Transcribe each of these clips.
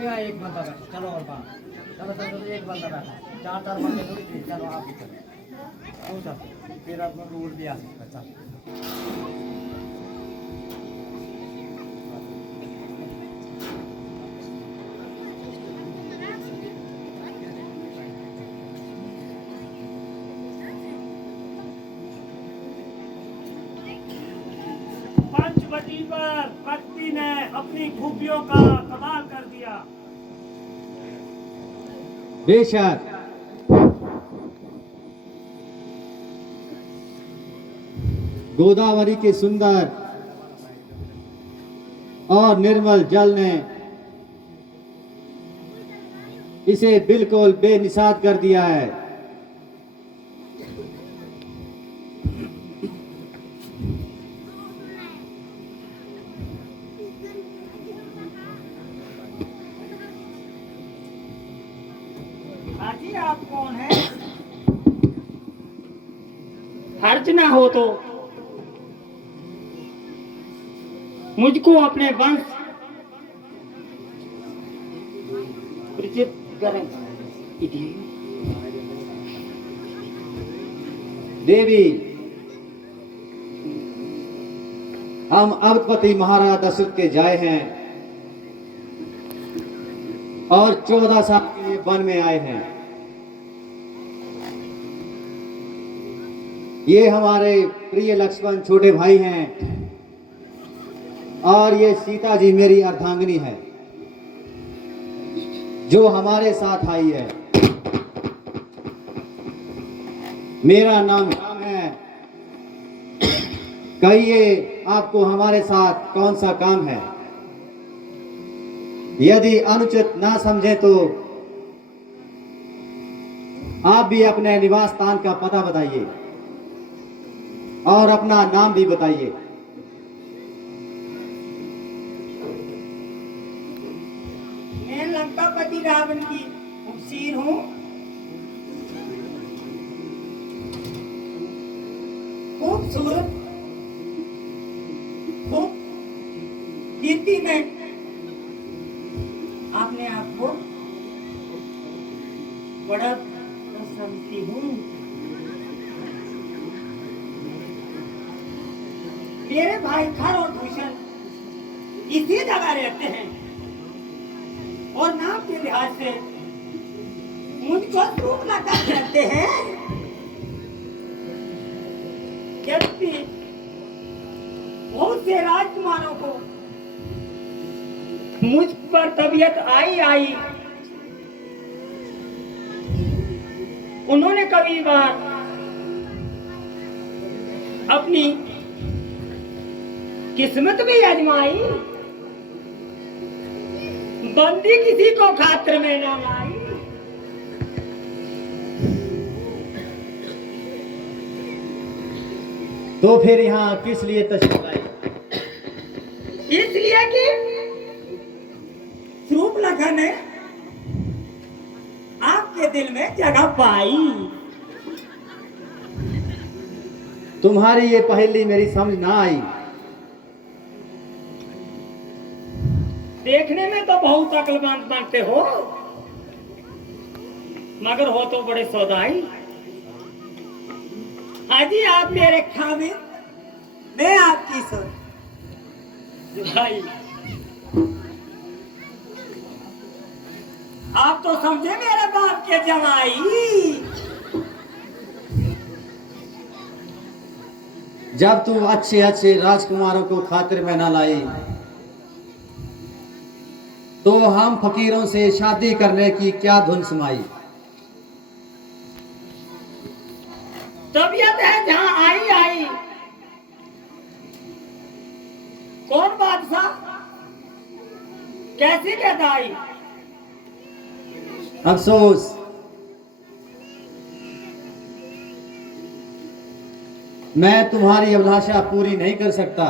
यहाँ एक बंदा बैठा, चलो और बात, चलो चलो चलो, एक बंदा बैठा, चार चार बंदे थोड़ी थी, चलो आप ही चलो, तू चल, फिर अब रूल भी आ सकता है, चल। 5 पर भक्ति ने अपनी खूबियों का कमाल कर दिया। बेशक गोदावरी के सुंदर और निर्मल जल ने इसे बिल्कुल बेनिसात कर दिया है। हाजी आप कौन हैं? हर्ज ना हो तो मुझको अपने वंश परिचित करें। देवी, हम अवधपति महाराज दशरथ के जाए हैं और 14 साल के लिए वन में आए हैं। ये हमारे प्रिय लक्ष्मण छोटे भाई हैं और ये सीता जी मेरी अर्धांगिनी है जो हमारे साथ आई है। मेरा नाम राम है। कहिए आपको हमारे साथ कौन सा काम है? यदि अनुचित ना समझे तो आप भी अपने निवास स्थान का पता बताइए और अपना नाम भी बताइए। मैं लंकापति रावण की उपसीर हूँ। खूबसूरत खूब कीर्ति में अपने आप को बड़ा समझती हूँ। मेरे भाई खर और भूषण इसी जगह रहते हैं और नाम के लिहाज से मुझको रूप लगा कहते हैं। जबकि बहुत से राजकुमारों को मुझ पर तबीयत आई उन्होंने कभी बार अपनी किस्मत भी आजमाई, बंदी किसी को खातिर में ना लाई। तो फिर यहाँ किस लिए तशरीफ लाई? इसलिए कि शूर्पणखा ने आपके दिल में जगह पाई। तुम्हारी ये पहेली मेरी समझ ना आई। देखने में तो बहुत अक्लमंद बनते हो, मगर हो तो बड़े सौदाई। हाजी आप मेरे खामिद, मैं आपकी सोच। भाई आप तो समझे मेरे बाप के जवाई। जब तू अच्छे अच्छे राजकुमारों को खातिर में ना लाई तो हम फकीरों से शादी करने की क्या धुन समाई? तबीयत है जहां आई कौन बादशाह कैसी कहता आई? अफसोस, मैं तुम्हारी अभिलाषा पूरी नहीं कर सकता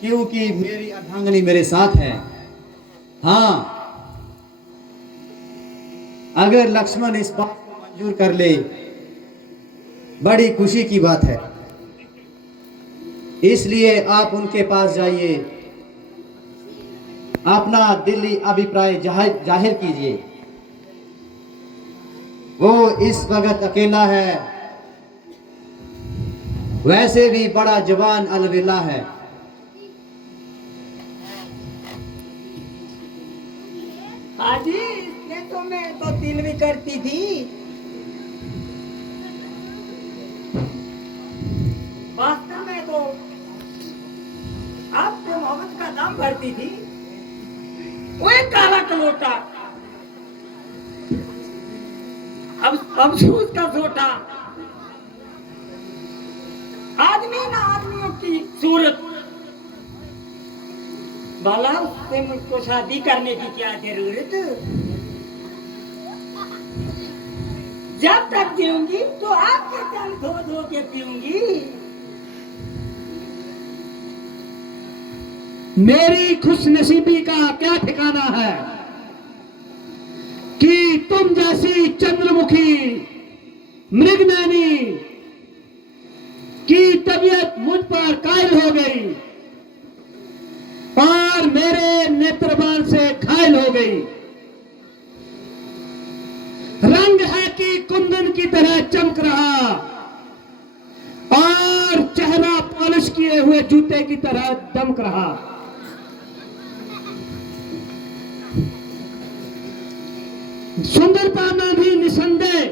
क्योंकि मेरी अर्धांगिनी मेरे साथ है। हाँ, अगर लक्ष्मण इस बात को मंजूर कर ले बड़ी खुशी की बात है। इसलिए आप उनके पास जाइए अपना दिली अभिप्राय जाहिर कीजिए। वो इस वक्त अकेला है, वैसे भी बड़ा जवान अलविला है। हाजी, इसने तो मैं तो दिल भी करती थी। वास्तव में तो आपके मोहब्बत का दाम भरती थी। वो एक काला कलोटा, अब सूद का सोटा, आदमी ना आदमियों की सूरत। भला उससे मुझको शादी करने की क्या जरूरत? जब तक जीऊंगी तो आपके चल धो धो के पीऊंगी। मेरी खुशनसीबी का क्या ठिकाना है कि तुम जैसी चंद्रमुखी मृगनयनी की तबीयत मुझ पर कायल हो गई और मेरे नेत्रबान से घायल हो गई। रंग है कि कुंदन की तरह चमक रहा और चेहरा पॉलिश किए हुए जूते की तरह दमक रहा। सुंदरता में भी निसंदेह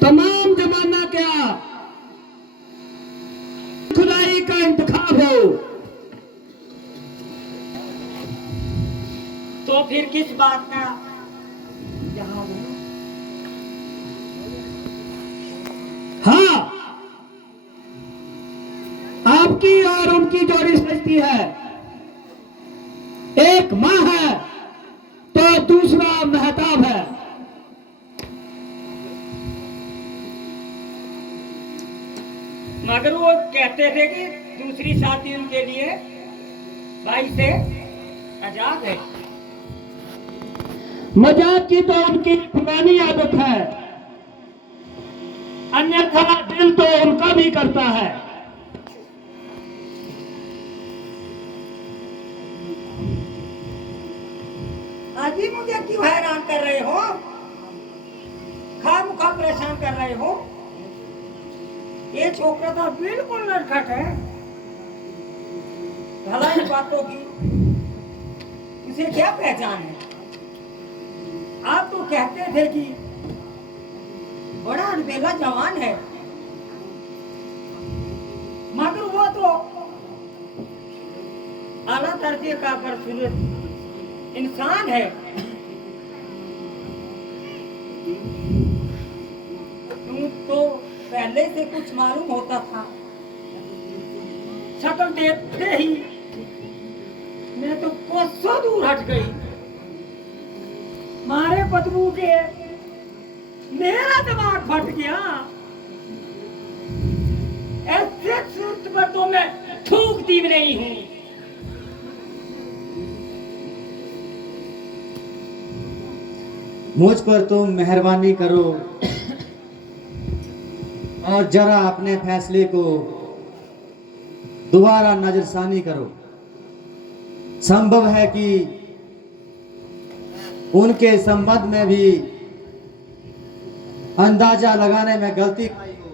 तमाम जमाना क्या खुदाई का इंतखाब हो। तो फिर किस बात का यहाँ हूँ? हाँ, आपकी और उनकी जोड़ी सजती है। एक माँ है तो दूसरा महताब है। मगर वो कहते थे कि दूसरी शादी उनके लिए भाई से आजाद है। मजाक की तो उनकी पुरानी आदत है, अन्यथा दिल तो उनका भी करता है। हाजी, मुझे क्यों हैरान कर रहे हो? खामखा परेशान कर रहे हो? ये छोकरा तो बिल्कुल नटखट है। भला इन बातों की उसे क्या पहचान है? आप तो कहते थे कि बड़ा अनबेला जवान है, मगर वो तो आला दर्जे का बदसूरत इंसान है। तुम तो पहले से कुछ मालूम होता था। शक्ल देखते ही मैं तो कोसों दूर हट गई। मारे बदबू के मेरा दिमाग फट गया। ऐसे सूरत पर तो मैं थूकती भी नहीं हूँ। मुझ पर तुम मेहरबानी करो और जरा अपने फैसले को दोबारा नजरसानी करो। संभव है कि उनके संबंध में भी अंदाजा लगाने में गलती की हो,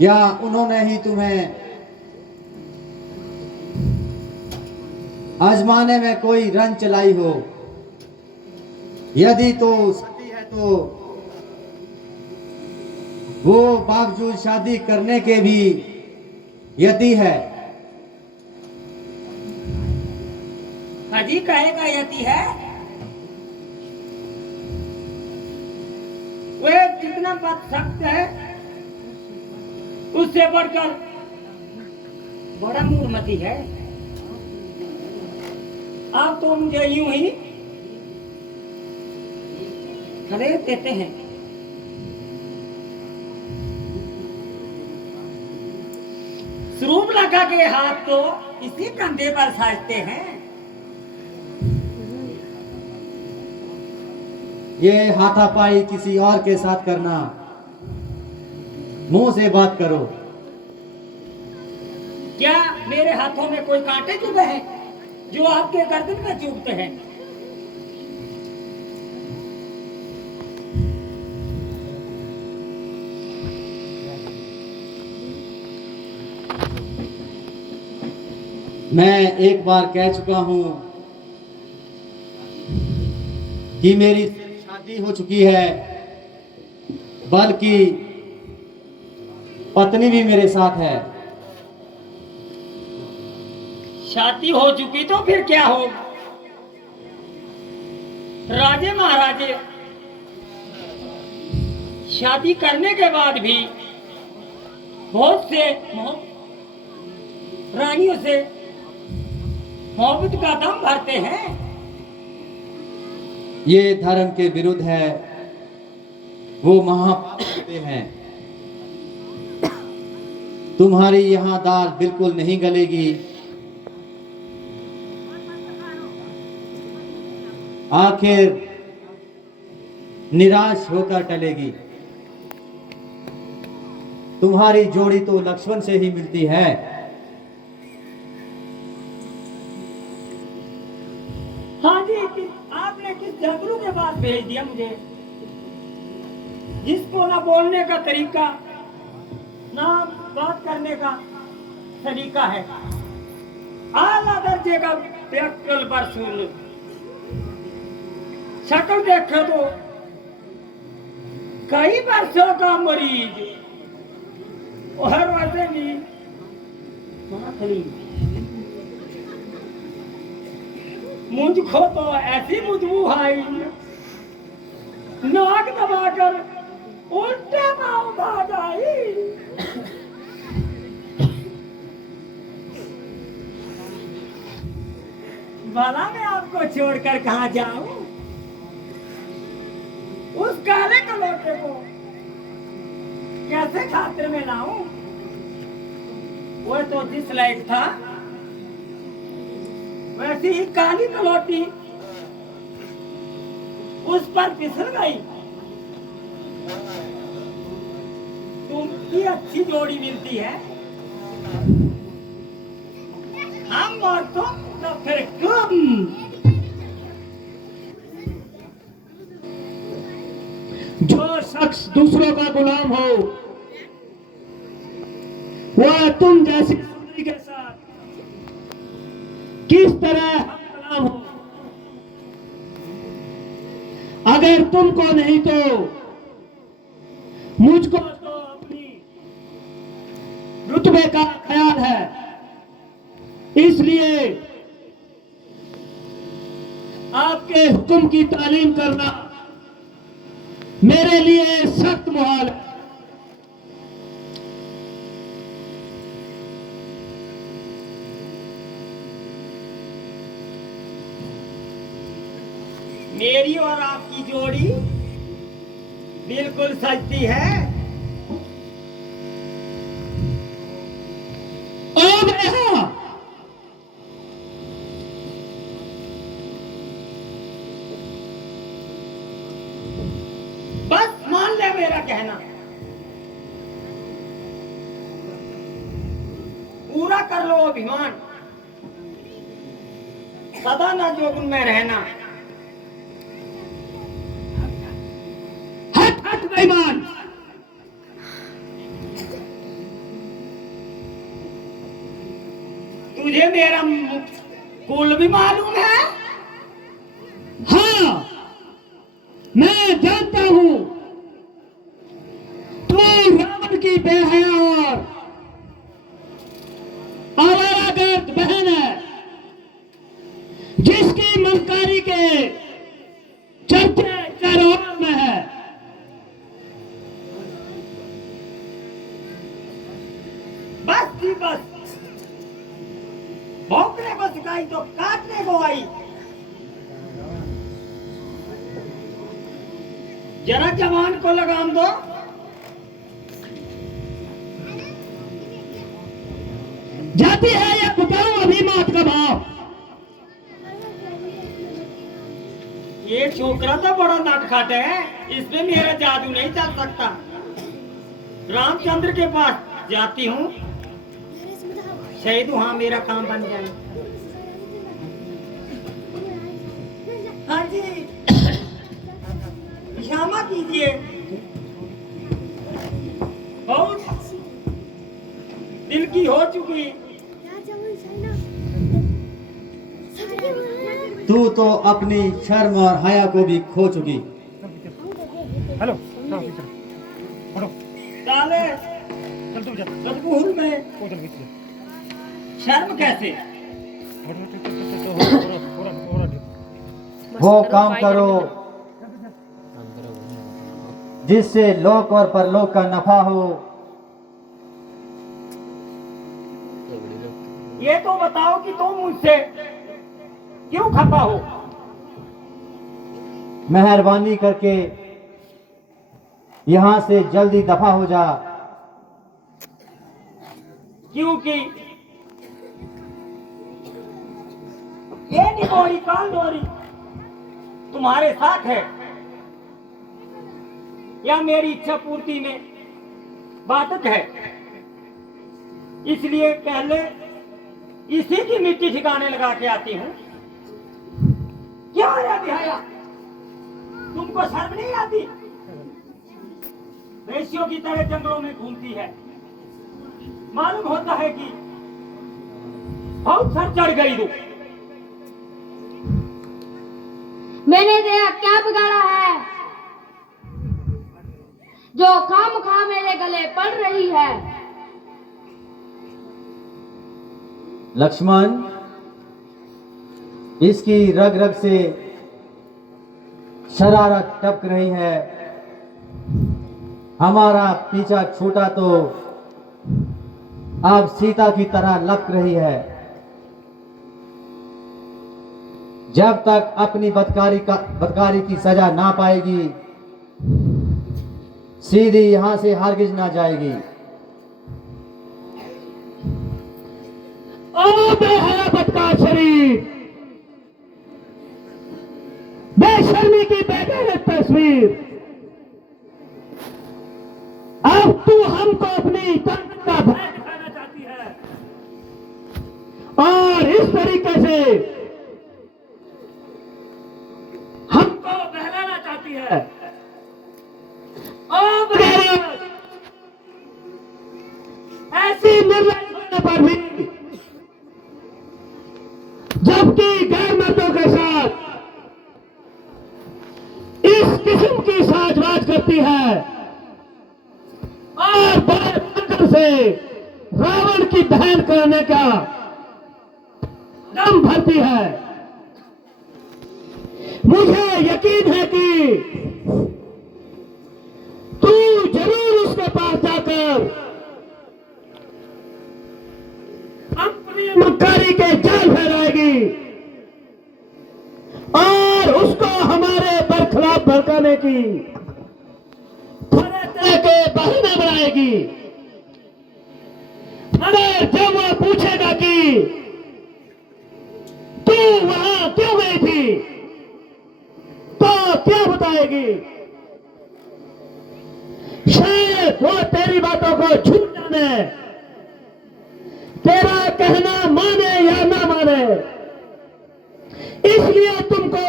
या उन्होंने ही तुम्हें आजमाने में कोई रंग चलाई हो। यदि तो सती है तो वो बावजूद शादी करने के भी यति है। हाजी, कहेगा यति है? वो जितना बात सख्त है उससे बढ़कर बड़ा मूर्मती है। आप तो मुझे यूं ही खरीद देते हैं। स्वरूप लगा के हाथ तो इसी कंधे पर साजते हैं। ये हाथापाई किसी और के साथ करना, मुंह से बात करो। क्या मेरे हाथों में कोई कांटे चुभे हैं जो आपके गर्दन में चुभते हैं? मैं एक बार कह चुका हूं कि मेरी शादी हो चुकी है, बल्कि पत्नी भी मेरे साथ है। शादी हो चुकी तो फिर क्या हो? राजे महाराजे शादी करने के बाद भी बहुत से रानियों से मोहब्बत का दम भरते हैं। ये धर्म के विरुद्ध है, वो महापाप करते हैं। तुम्हारी यहां दाल बिल्कुल नहीं गलेगी। आखिर निराश होकर टलेगी। तुम्हारी जोड़ी तो लक्ष्मण से ही मिलती है। हाँ जी, आपने किस जादू के पास भेज दिया मुझे, जिसको ना बोलने का तरीका ना बात करने का तरीका है, आला दर्जे का बेअक्ल बरसूल, शक्ल देखो तो कई वर्षों का मरीज और वैसे भी मुझको तो ऐसी मुझबू आई, नाक दबाकर उल्टे पाँव भाग आई। भला मैं आपको छोड़कर कहाँ जाऊं? उस काले कलौटे को कैसे खातिर में लाऊं? वो तो जिस लायक था वैसी ही काली कलौटी उस पर फिसल गई। तुमकी अच्छी जोड़ी मिलती है, हम और तुम तो फिर तुम। जो शख्स दूसरों का गुलाम हो वह तुम जैसी सुंदरी के साथ किस तरह हम कलाम हो। अगर तुमको नहीं तो मुझको तो अपनी रुतबे का ख्याल है, इसलिए आपके हुक्म की तालीम करना मेरे लिए सख्त मुहाल है। मेरी और आपकी जोड़ी बिल्कुल सजती है। ओ भैया, बस मान ले मेरा कहना, पूरा कर लो अभिमान, सदा ना जोगुन में रहना। हट हट बेईमान, तुझे मेरा कुल भी मालूम है? हाँ मैं जानता हूं तू रावण की बेहया और आवारागर्द बहन है, जिसकी मनकारी के चर्चे चारों ओर में है। बस थी बस, भौंकने को सिखाई तो काटने को आई। जरा जवान को लगाम दो। जाती है या बताऊं अभी मौत का भाव। ये छोकरा तो बड़ा नटखट है, इसमें मेरा जादू नहीं चल सकता। रामचंद्र के पास जाती हूँ, शहीद हाँ मेरा काम बन जाए। हाँ जी क्षमा कीजिए, बहुत दिल की हो चुकी। तू तो अपनी शर्म और हया को भी खो चुकी। हेलो चलो पीछे फोटो साले चल तू चल बदबूर में वो चल पीछे शर्म कैसे? वो काम करो जिससे लोक और परलोक का नफा हो। ये तो बताओ कि तुम मुझसे क्यों खफा हो? मेहरबानी करके यहां से जल्दी दफा हो जा। क्योंकि ये निगोरी काल डोरी तुम्हारे साथ है या मेरी इच्छा पूर्ति में बाधक है, इसलिए पहले इसी की मिट्टी ठिकाने लगा के आती हूँ। क्या है बिहाया, तुमको शर्म नहीं आती? वैश्यों की तरह जंगलों में घूमती है, मालूम होता है कि बहुत सर चढ़ गई तू। मैंने तेरा क्या बिगाड़ा है जो खामखा मेरे गले पड़ रही है? लक्ष्मण, इसकी रग रग से शरारत टपक रही है। हमारा पीछा छूटा तो अब सीता की तरह लपक रही है। जब तक अपनी बदकारी की सजा ना पाएगी, सीधी यहां से हरगिज ना जाएगी। ओ बेहया बदकार शरीफ, बेशर्मी की बेगैरत तस्वीर, अब तू हमको अपनी ताकत का भय दिखाना चाहती है और इस तरीके से हमको बहलाना चाहती है। ओ बेगैरत, ऐसी निर्लज होने पर भी जबकि गैर मर्दों के साथ इस किस्म की साजवाज करती है और बड़े तंत्र से रावण की दहन करने का दम भरती है। मुझे यकीन है कि तू जरूर उसके पास जाकर अपनी मक्कारी के जाल फैलाएगी और उसको हमारे बरखिलाफ भड़काने की तरह के बहाने बनाएगी। अगर जब वो पूछेगा कि तू वहां क्यों गई थी, तो क्या बताएगी? शायद वो तेरी बातों को झूठ जाने, तेरा कहना माने या ना माने, इसलिए तुमको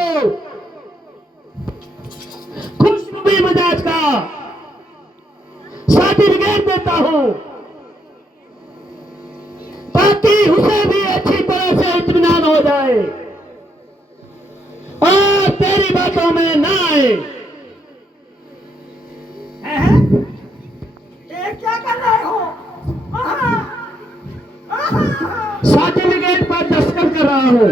खुशनुमी मिजाज का सर्टिफिकेट देता हूं ताकि उसे भी अच्छी तरह से इत्मीनान हो जाए और तेरी बातों में ना आए। ये क्या कर रहे हो? सर्टिफिकेट पर दस्तखत कर रहा हूं।